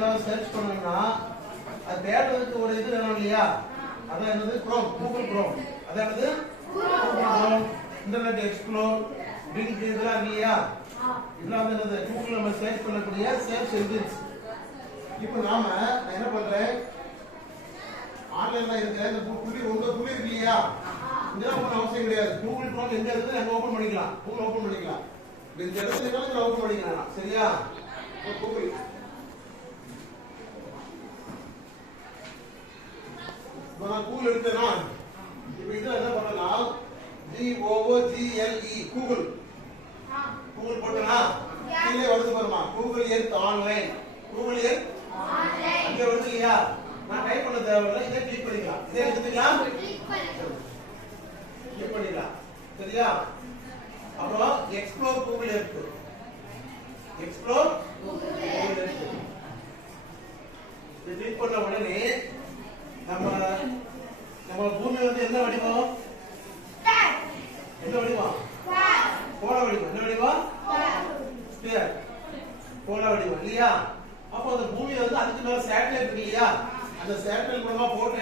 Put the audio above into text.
ஏதாவது சர்ச் பண்ணோம்னா அது தேடுறதுக்கு ஒரு இது வேணும் இல்லையா? அதான் என்னது? குரோம் கூகுள் குரோம் அதான் என்னது? குரோம் இன்டர்நெட் எக்ஸ்ப்ளோர் பிங் இதெல்லாம் இல்லையா? இதெல்லாம் வந்து என்னது? கூகுள் நம்ம சர்ச் பண்ணக்கூடிய சர்ச் என்ஜின்ஸ் இப்போ நாம நான் என்ன பண்றேன்? ஆன்லைன்ல இருக்க இந்த புள்ளி உங்க புள்ளி இருக்கு இல்லையா? இதெல்லாம் ஒன்றும் அவசியம் கிடையாது. கூகுள் குரோம் எங்க இருக்குது நம்ம ஓபன் பண்ணிக்கலாம்? கூகுள் ஓபன் பண்ணிக்கலாம். இந்த இடத்துல ஓபன் பண்ணிக்கலாம். சரியா? கூகுள் நான் கூகுள் எடுத்தேனா இப்போ இதுல என்ன பண்ணலாம்? G O O G L E Google. Google போட்டனா கீழே வருது பாருமா Google Earth online Google Earth அங்க வருது இல்லையா? நான் டைப் பண்ண தேவையில்லை. இதை கிளிக் பண்ணிக்கலாம். இதை எடுத்துக்கலாம் கிளிக் பண்ணிக்கலாம். சரியா? அப்புறம் explore Google Earth explore Google Earth click பண்ண உடனே நம்ம நம்ம பூமி வந்து என்ன வடிவம் என்ன வடிவம் கோள வடிவம். என்ன வடிவம் ஸ்பியர் கோள வடிவம். இல்லையா? அப்போ அந்த பூமி வந்து அதுக்கு மேல சேட்டலைட் இருக்கு இல்லையா? அந்த சேட்டலைட் மூலமா போட்டோ